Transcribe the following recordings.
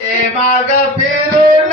माग फिरून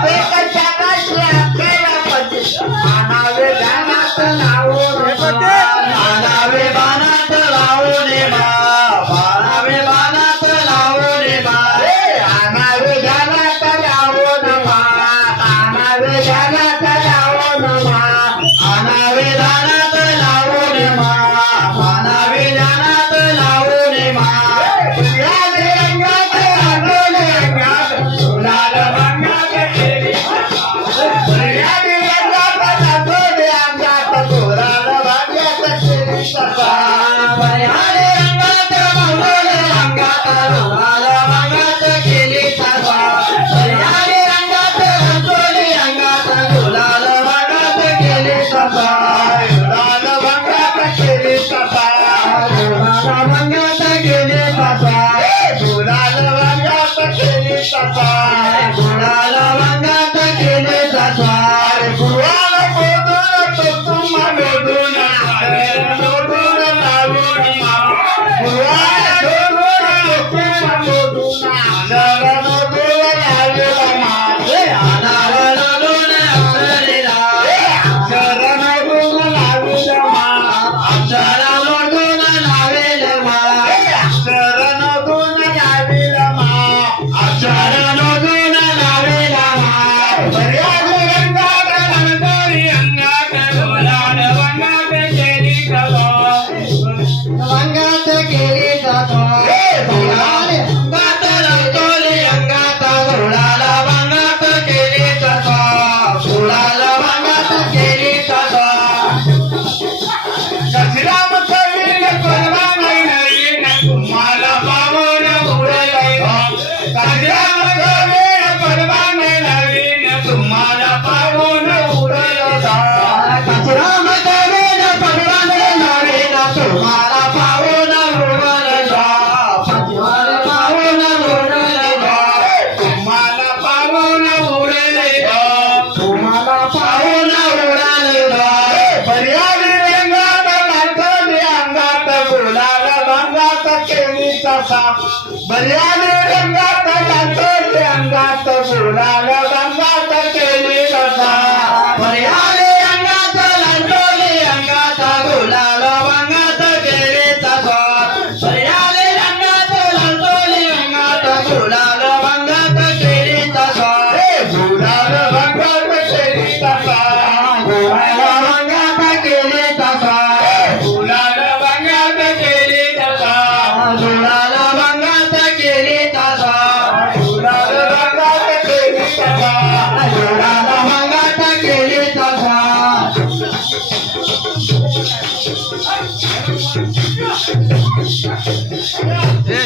गेले बाबा. साप बर्याने रंगात अंगात बोलाला Yeah.